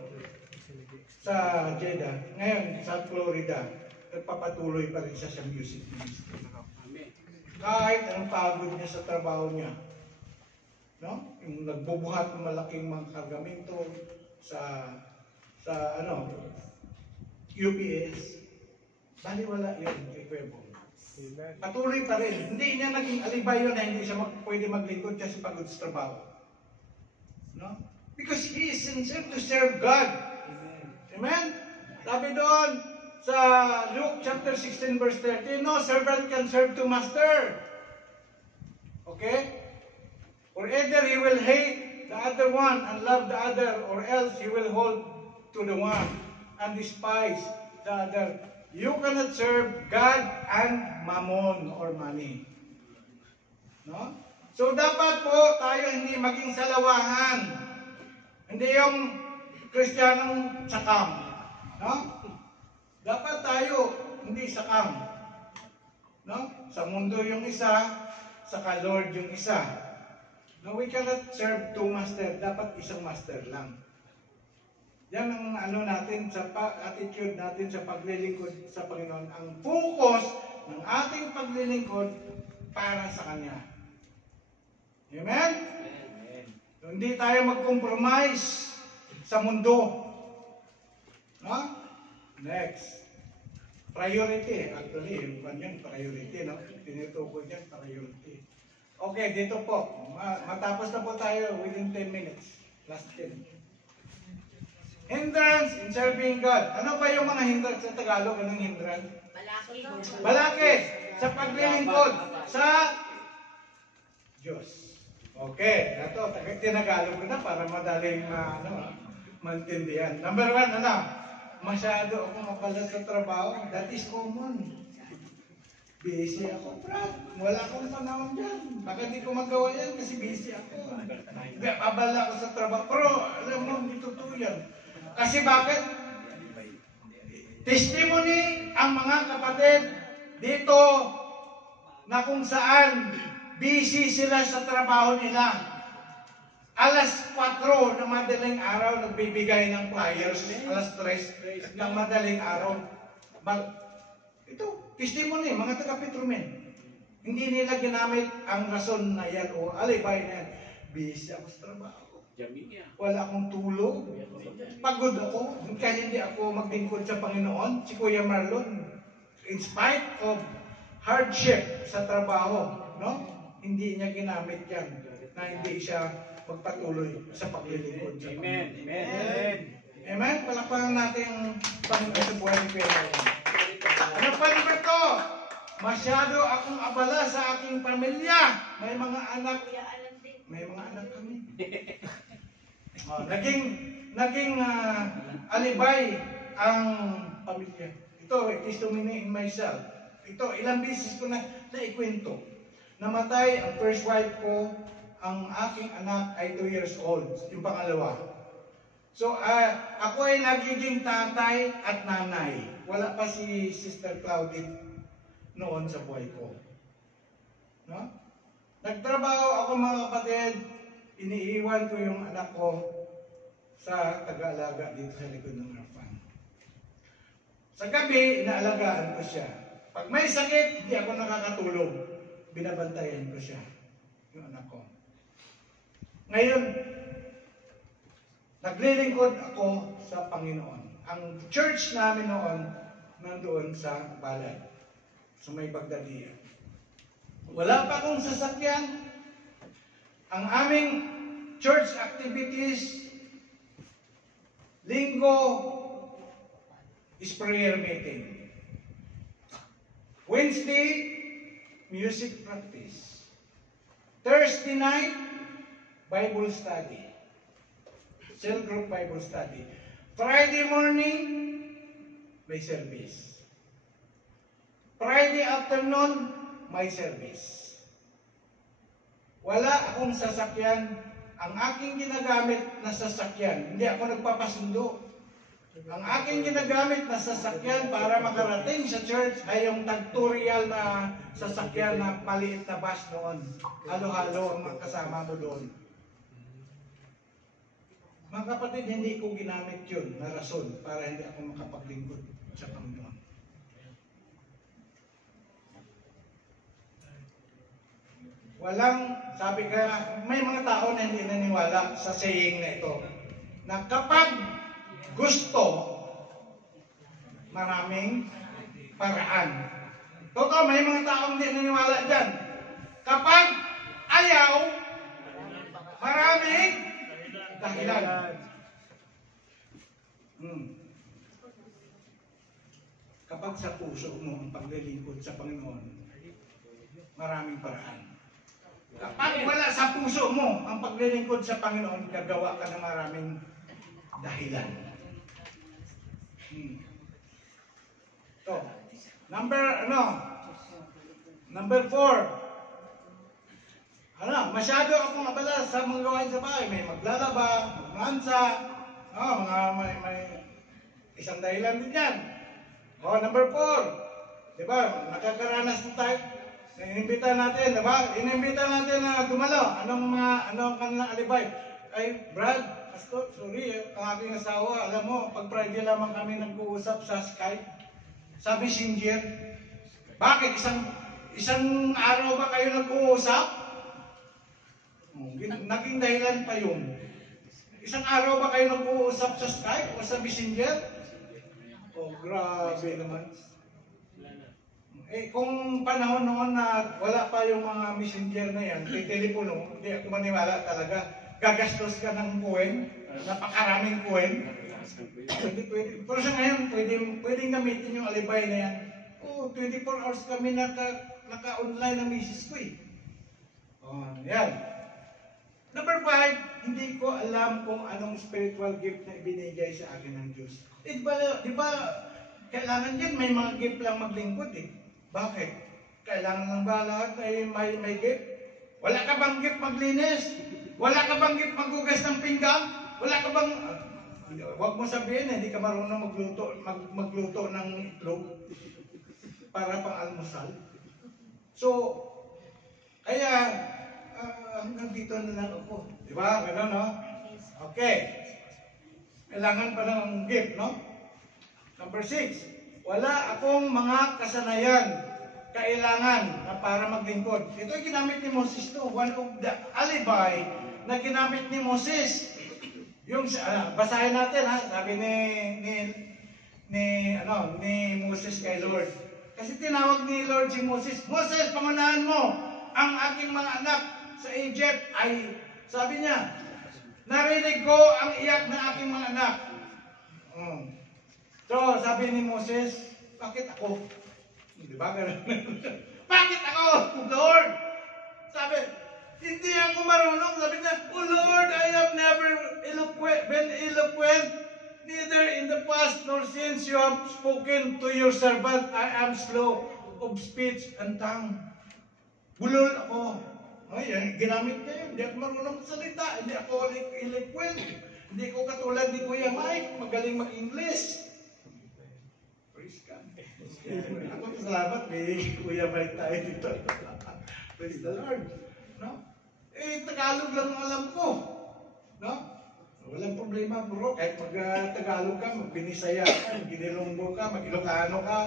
sa Jeddah, ngayon sa Florida, nagpapatuloy pa rin siya sa music ministry. Amen. Kahit anong pagod niya sa trabaho niya, no? Yung nagbubuhat ng malaking mga kargamento sa UPS, baliwala yun kay Kuya Pong. Amen. Patuloy pa rin. Hindi niya naging alibay yun na hindi siya pwede maglingkod kasi pagod sa trabaho. No? Because he is sincere to serve God. Amen? Sabi doon sa Luke chapter 16 verse 13, no servant can serve two master. Okay? Or either he will hate the other one and love the other, or else he will hold to the one and despise the other. You cannot serve God and mammon or money. No? So dapat po tayo hindi maging salawahan. Hindi yung Kristiyanong sakam. No? Dapat tayo hindi sakam. No? Sa mundo yung isa, sa Lord yung isa. No, we cannot serve two master. Dapat isang master lang. Yan ang natin sa attitude natin sa paglilingkod sa Panginoon. Ang focus ng ating paglilingkod para sa Kanya. Amen? So, hindi tayo mag-compromise sa mundo. No? Next. Priority. Actually, yung kanyan, priority. No? Tinutukoy dyan, priority. Okay, dito po. Matapos na po tayo within 10 minutes. Last 10. Hindrance in serving God. Ano ba yung mga hindrance sa Tagalog? Anong hindrance? Malaki. Balakid sa paglilingkod sa Diyos. Okay, ito, tinagalog ko na para madaling maintindihan. Number 1, masyado ako mapala sa trabaho. That is common. Busy ako, Brad. Wala akong panahon dyan. Baka di ko magawa yan kasi busy ako. Abala ako sa trabaho. Pero, alam mo, hindi totoo yan. Kasi bakit? Testimony ang mga kapatid dito na kung saan busy sila sa trabaho nila. Alas 4 ng madaling araw, nagbibigay ng flyers. Alas 3 ng madaling araw. Ito, testimony, mga taga-Petromen. Hindi nila ginamit ang rason na yan o alibay na yan. Busy ako sa trabaho. Jamia. Wala akong tulog. Pagod ako. Kaya hindi ako maglingkod sa Panginoon. Si Kuya Marlon, in spite of hardship sa trabaho, no? Hindi niya ginamit yan na hindi siya magpatuloy sa paglilingkod sa Panginoon. Amen. Amen. Amen? Palakpakan natin Panginoon sa buhay ni Kuya Marlon. Ano pa number 2? masyado akong abala sa aking pamilya. May mga anak, Kuya Alan din. may mga anak kami. Naging alibay ang pamilya. Ito, testimony in myself. Ito, ilang beses ko na naikwento. Namatay ang first wife ko, ang aking anak ay 2 years old, yung pangalawa. So, ako ay nagiging tatay at nanay. Wala pa si Sister Claudine noon sa buhay ko. No? Nagtrabaho ako mga kapatid, iniiwan ko yung anak ko sa taga-alaga dito sa likod ng Rafan. Sa gabi, inaalagaan ko siya. Pag may sakit, hindi ako nakakatulog. Binabantayan ko siya, yung anak ko. Ngayon, naglilingkod ako sa Panginoon. Ang church namin noon, nandoon sa Balad, sa may Bagdadiya. Wala pa akong sasakyan. Ang aming church activities, Linggo is prayer meeting. Wednesday, music practice. Thursday night, Bible study. Cell group Bible study. Friday morning, may service. Friday afternoon, may service. Wala akong sasakyan. Ang aking ginagamit na sasakyan, hindi ako nagpapasundo. Ang aking ginagamit na sasakyan para makarating sa church ay yung tagtorial na sasakyan na maliit na bus noon. Halo-halo ang mga kasama mo doon. Mga kapatid, hindi ko ginamit yun na rason para hindi ako makapaglingkod sa Panginoon. Walang, sabi ka, may mga tao na hindi naniwala sa saying na ito, na kapag gusto, maraming paraan. Totoo, may mga taong hindi naniwala dyan. Kapag ayaw, maraming dahilan. Kapag sa puso mo ang paglilingkod sa Panginoon, maraming paraan. Kapag wala sa puso mo ang paglilingkod sa Panginoon, gagawa ka ng maraming dahilan. So, number 4. Masyado akong abala sa mga gawain sa bahay. May maglalaba, magmansa, may isang dahilan din yan. Number 4. Diba, nakakaranas na tayo. Inimbita natin, diba? Inimbita natin na dumalo. Anong kanilang alibay? Ay, Brad, Pastor, sorry, ang aking asawa, alam mo, pag Friday lamang kami nag-uusap sa Skype, sa Messenger. Bakit? Isang araw ba kayo nag-uusap? Naging dahilan pa yun. Isang araw ba kayo nag-uusap sa Skype o sa Messenger? Grabe naman. Kung panahon noon na wala pa yung mga messenger na yan, may telepono, hindi ako maniwala talaga. Gagastos ka ng coin, napakaraming coin. Pwede. Pero sa ngayon, pwedeng gamitin yung alibay na yan. 24 hours kami naka-online ng misis ko eh. Yan. Number 5, hindi ko alam kung anong spiritual gift na ibinigay sa akin ng Diyos. Di ba, kailangan din may mga gift lang maglingkod eh. Bakit? Kailangan lang ba lahat ay may gift? Wala ka bang gift maglinis? Wala ka bang gift maghugas ng pinggan? Wala ka bang... Huwag mo sabihin, hindi ka marunong magluto ng itlog para pang almusal. So, kaya hanggang dito na lang ako. Di ba? Ganun, no? Okay. Kailangan pa ng gift, no? Number 6. Wala akong mga kasanayan, kailangan na para maglingkod. Ito ay ginamit ni Moses to. One of the alibi na ginamit ni Moses. Yung basahin natin ha, sabi ni Moses kay Lord. Kasi tinawag ni Lord si Moses, Moses, pangunahan mo ang aking mga anak sa Egypt. Ay, sabi niya, narinig ko ang iyak ng aking mga anak. So, sabi ni Moses, bakit ako? Di ba? Ganun. Bakit ako, Lord? Sabi, hindi ako marunong. Sabi niya, oh Lord, I have never been eloquent, neither in the past nor since you have spoken to your servant. I am slow of speech and tongue. Bulol ako. Ay, ginamit niya yun. Hindi ako marunong salita. Hindi ako eloquent. Hindi ko katulad ni Kuya Mike. Magaling mag-English. Praise God. Ako salamat. May Kuya Mike tayo dito. Praise the Lord. No? Tagalog lang ang alam ko. No? Walang problema, bro. Kahit mag-Tagalog ka, mag-Binisaya ka, mag-Ginilonggo ka, mag-Ilocano ka,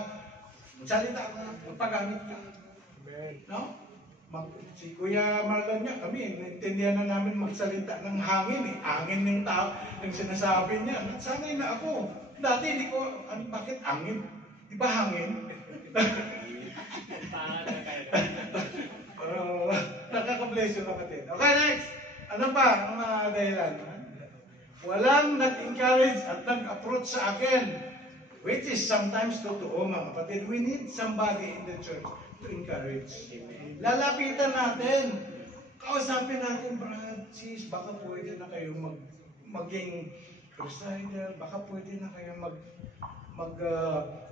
magsalita ka, magpagamit ka. No? Si Kuya Marlon niya, kami, naintindihan na namin magsalita ng hangin. Hangin ng tao, yung sinasabi niya. Sanay na ako. Dati hindi ko, bakit hangin? Di ba hangin? Pero nakaka-bless yung kapatid. Okay, next. Ano pa ang mga dahilan? Walang nag-encourage at nag-approach sa akin. Which is sometimes totoo mga kapatid. We need somebody in the church to encourage. Lalapitan natin. Kausapin natin, Brad, sis, baka pwede na kayo maging presider, baka pwede na kayo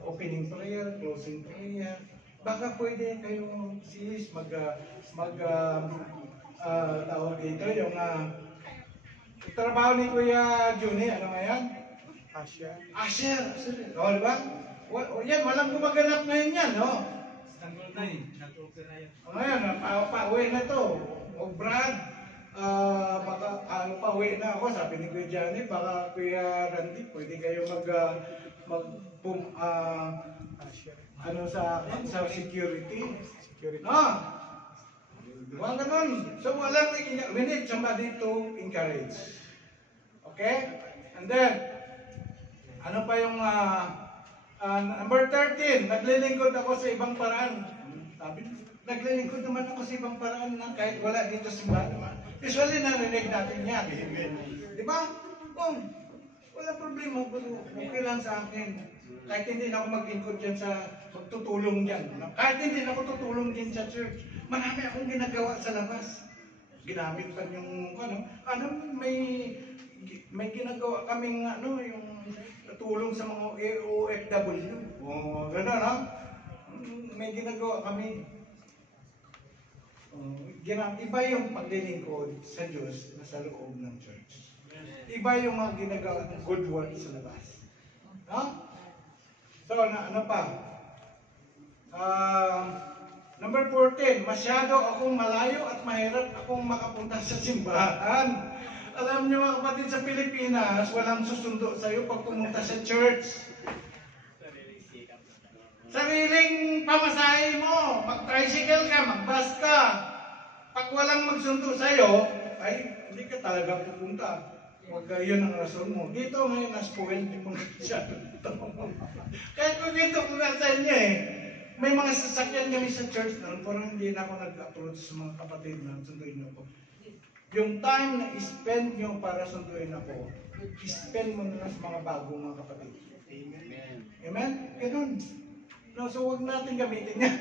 opening prayer, closing prayer, baka pwede kayo, sis, tawag dito, yung trabaho ni Kuya Juni, ano nga yan? Asher. O, diba? Yan, walang gumaganap ngayon yan, no? Ngayon, pauwi na to. O Brad, baka pauwi na ako. Sabi ni Kuya Johnny, baka Kuya Randy, pwede kayo sa security. No? Diba ganun? So we need somebody to encourage. Okay? And then, ano pa yung number 13, naglilingkod ako sa ibang paraan. Sabi, naglilingkod naman ako sa ibang paraan na kahit wala dito simbahan naman. Usually narinig natin yan. Di ba? Wala problema. Okay lang sa akin. Kahit hindi na ako maglingkod dyan sa magtutulong dyan. Kahit hindi na ako tutulong din sa church. Marami akong ginagawa sa labas. Ginamit pa yung, may ginagawa kaming, yung tulong sa mga OFW. Gano'n, no? May ginagawa kami. Iba yung paglilingkod sa Diyos na sa loob ng church. Iba yung mga ginagawa ng good work sa labas. No? So, ano pa? Number 14, masyado akong malayo at mahirap akong makapunta sa simbahan. Alam niyo mga kapatid, sa Pilipinas, walang susundo sa iyo pag pumunta sa church. Sariling pamasahe mo, mag-tricycle ka, mag-bus ka. Pag walang magsundo sa iyo, ay hindi ka talaga pupunta. Huwag yun ang rason mo. Dito ngayon, na-spoil din mo siya. Kaya kung dito, kung sa inyo may mga sasakyan kami sa church na parang hindi na ako nag-approach sa mga kapatid na sunduin ako. Yung time na i-spend nyo para sunduin ako, i-spend mo na sa mga bagong mga kapatid. Amen? Amen? Ganun. No, so huwag natin gamitin yan.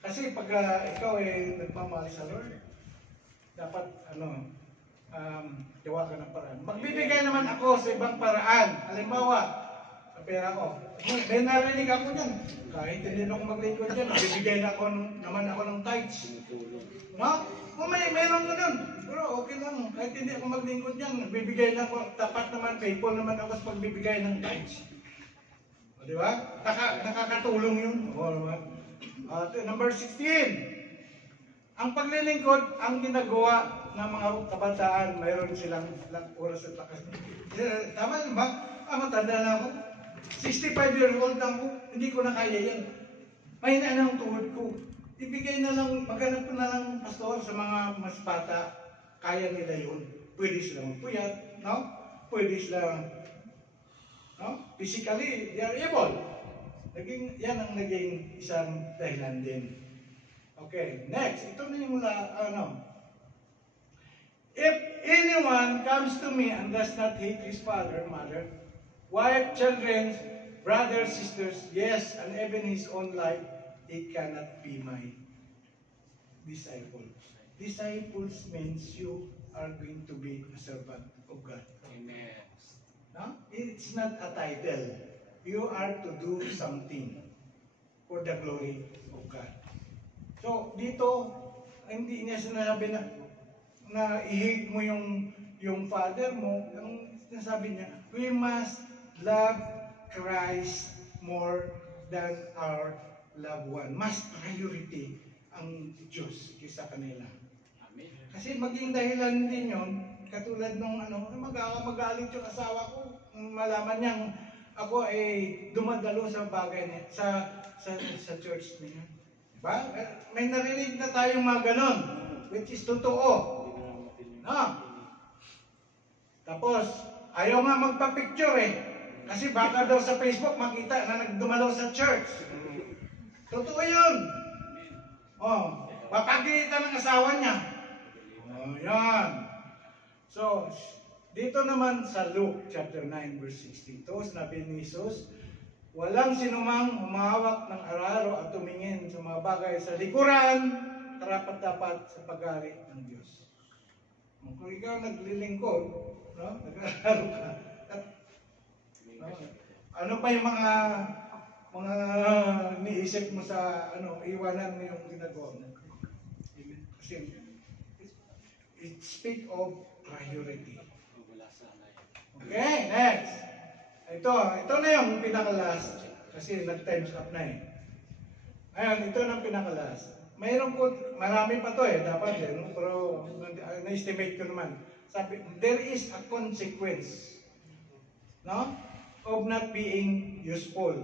Kasi pag ikaw nagmamahal sa Lord, dapat gawa ka ng paraan. Magbibigay naman ako sa ibang paraan. Halimbawa, sa pera ko. May narinig ako dyan. Kahit hindi na ako maglingkod dyan, magbibigay na naman ako ng tithes. No? Mayroon ko nun. Pero okay lang. Kahit hindi ako maglingkod dyan, bibigay na ako. Tapat naman, faithful naman ako sa pagbibigay ng tithes. Di ba? Nakakatulong yun. Number 16. Ang paglilingkod, ang ginagawa ng mga kabataan, mayroon silang oras at lakas. Tama yun ba? Matanda na ako. 65 years old ako. Hindi ko na kaya yan. Mahina na ang tuhod ko. Ibigay na lang, maghanap ko na lang pastor sa mga mas bata. Kaya nila yun. Pwede silang magpuyat, no? Pwede silang, no? Physically, they are able. Yan ang naging isang dahilan din. Okay, next. Ito na yung If anyone comes to me and does not hate his father, mother, wife, children, brothers, sisters, yes, and even his own life, he cannot be my disciple. Disciples means you are going to be a servant of God. Amen. No? It's not a title. You are to do something for the glory of God. So, dito, hindi niya sinabi na i-hate mo yung father mo. Ang sinasabi niya, we must love Christ more than our loved one. Mas priority ang Diyos kaysa kanila. Amen. Kasi maging dahilan din yun, katulad nung magalit yung asawa ko, malaman niyang ako ay dumadalo sa bagay niya, sa church niya. Diba? May narinig na tayong mga ganon, which is totoo. No? Tapos, ayaw nga magpa-picture eh. Kasi baka daw sa Facebook makita na nagdumalaw sa church. Totoo yun. Oh, mapagkita ng asawa niya. Oh, yan. So, dito naman sa Luke chapter 9 verse 62, sinabi ni Jesus, walang sinumang humawak ng araro at tumingin sa mga bagay sa likuran, karapat-dapat sa pag-ari ng Diyos. Kung ikaw naglilingkod, no? Nag-araro ka, at, no? Ano pa yung mga niisip mo sa iwanan mo yung ginagawa mo? Kasi it speak of priority. Okay, next. Ito na yung pinaka-last. Kasi nag-times up na eh. Ayan, ito na pinaka-last. Mayroon po, marami pa to eh, dapat eh. No? Pero na-estimate ko naman. Sabi, there is a consequence, no? Of not being useful.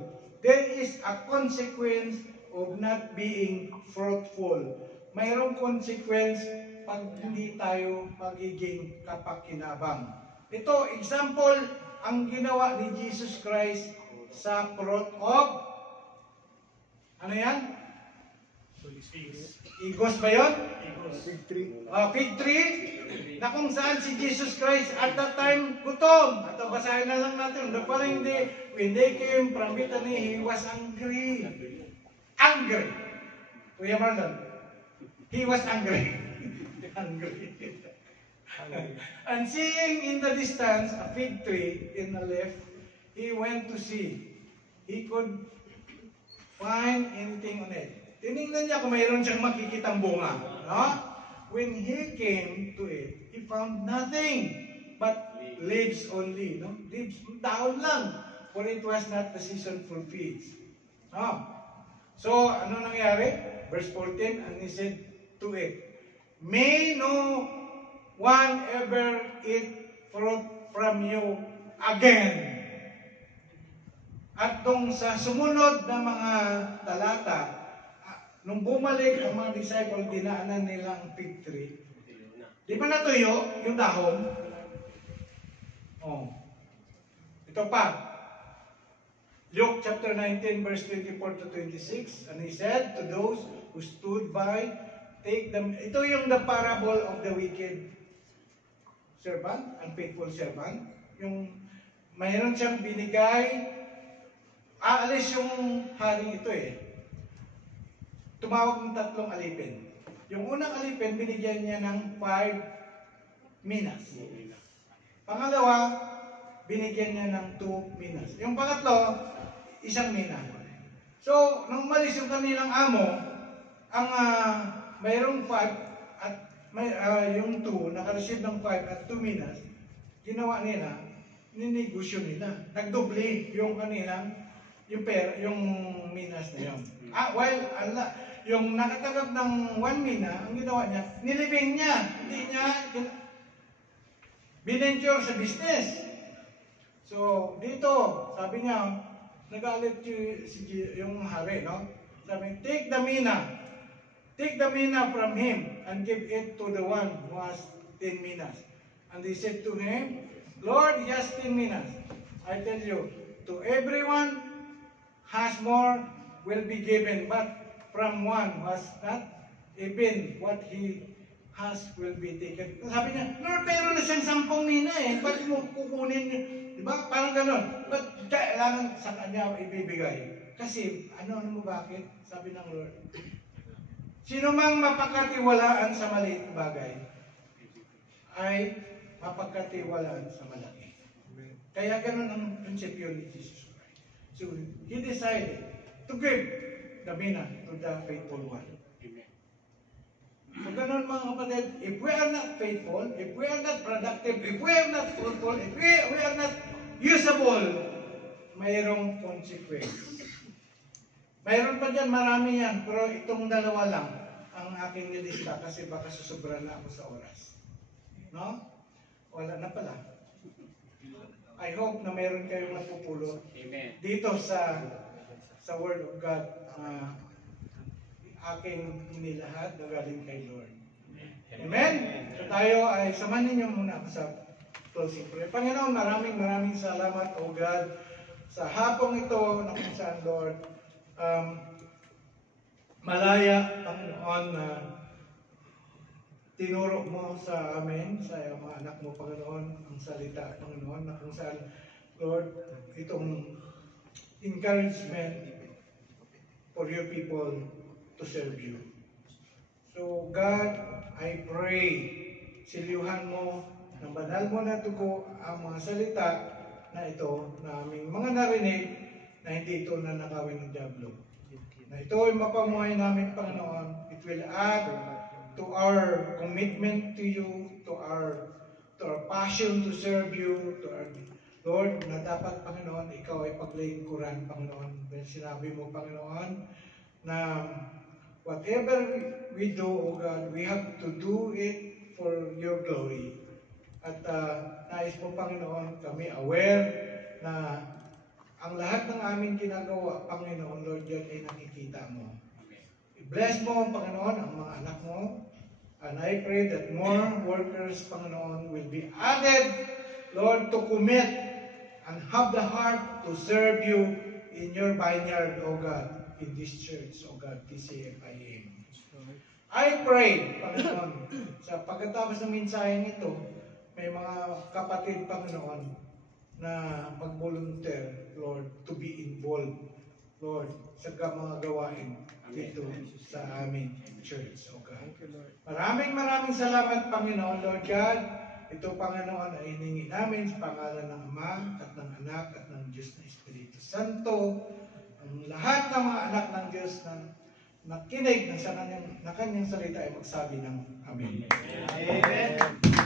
There is a consequence of not being fruitful. Mayroong consequence pag hindi tayo magiging kapakinabang. Ito, example, ang ginawa ni Jesus Christ sa fruit of, ano yan? Igos ba yun? Big tree. Fig tree, na kung saan si Jesus Christ at that time gutom. At basahin na lang natin, the following day, when they came from Bethany, he was angry. Angry. Kuya Marlon, he was angry. Angry. And seeing in the distance a fig tree in the left, he went to see. He could find anything on it. Tinignan niya kung mayroon siyang makikitang bunga. No? When he came to it, he found nothing but leaves only. No? Leaves, dahon lang. For it was not the season for figs. No? So, ano nangyari? Verse 14, and he said to it, may no one ever eat fruit from you again. At nung sa sumunod na mga talata, nung bumalik ang mga disciple, dinaanan nila ang fig tree. Di ba natuyo yung dahon? Oh. Ito pa. Luke chapter 19 verse 24 to 26. And he said to those who stood by, take them. Ito yung the parable of the wicked servant, unfaithful servant. Yung mayroon siyang binigay, aalis yung haring ito eh. Tumawag ng 3 alipin. Yung unang alipin, binigyan niya ng 5 minas. Pangalawa, binigyan niya ng 2 minas. Yung pangatlo, 1 mina. So, nung umalis yung kanilang amo, ang mayroong 5 at yung 2, nakareceive ng 5 at 2 minas, ginawa nila, ninegosyo nila. Nagdoble yung kanilang, yung minas na yun. While yung nakatanggap ng 1 mina, ang ginawa niya, nilibing niya. Hindi niya binenture sa business. So, dito, sabi niya, nagalit yung hari, no? Sabi, take the mina. Take the mina from him and give it to the one who has 10 minas. And they said to him, Lord, he has 10 minas. I tell you, to everyone has more will be given, but from one who has not, even what he has will be taken. Sabi niya, Lord, meron na siyang 10 mina eh. Ba't mo kukunin niyo? Diba? Parang gano'n. But kailangan sa kanya ibibigay. Kasi, ano mo bakit? Sabi ng Lord, sino mang mapagkatiwalaan sa maliit na bagay, ay mapagkatiwalaan sa malaki. Kaya ganun ang prinsipyo ni Jesus Christ. So, He decided to give the mina to the faithful one. Amen. So, ganun mga kapatid, if we are not faithful, if we are not productive, if we are not fruitful, if we are not usable, mayroong consequence. Mayroon pa dyan, marami yan, pero itong dalawa lang ang aking nilista kasi baka susobra na ako sa oras. No? Wala na pala. I hope na mayroon kayong napupulot Amen. dito sa Word of God. Aking inilahad na galing kay Lord. Amen? So tayo ay samahan ninyo muna ako sa closing prayer. Panginoon, maraming salamat, O God, sa hapong ito na kung saan, Lord, malaya, Panginoon, na tinuro mo sa amin, sa mga anak mo, Panginoon, ang salita, Panginoon, na kung saan, Lord, itong encouragement for your people to serve you. So, God, I pray, silyuhan mo, ng banal mo na dugo ang mga salita na ito, na aming mga narinig, na hindi ito nanakawin ng Diablo. Na ito ay mapamuhay namin, Panginoon. It will add to our commitment to you, to our passion to serve you, to our Lord, na dapat, Panginoon, ikaw ay paglingkuran, Panginoon. Dahil sinabi mo, Panginoon, na whatever we do, O God, we have to do it for your glory. At nais mo, Panginoon, kami aware na ang lahat ng aming ginagawa, Panginoon, Lord, yan ay nakikita mo. I-bless mo, Panginoon, ang mga anak mo. And I pray that more workers, Panginoon, will be added, Lord, to commit and have the heart to serve you in your vineyard, O God, in this church, O God, TCFIM. I pray, Panginoon, sa pagkatapos ng mensaheng ito, may mga kapatid, Panginoon, na mag-volunteer, Lord, to be involved, Lord, sa mga gawain dito sa aming church, O God. Maraming salamat, Panginoon, Lord God. Ito, Panginoon, ay hiningi namin sa pangalan ng Ama at ng Anak at ng Diyos na Espiritu Santo. Ang lahat ng mga anak ng Diyos na nakinig na kanyang salita ay magsabi ng Amen. Amen.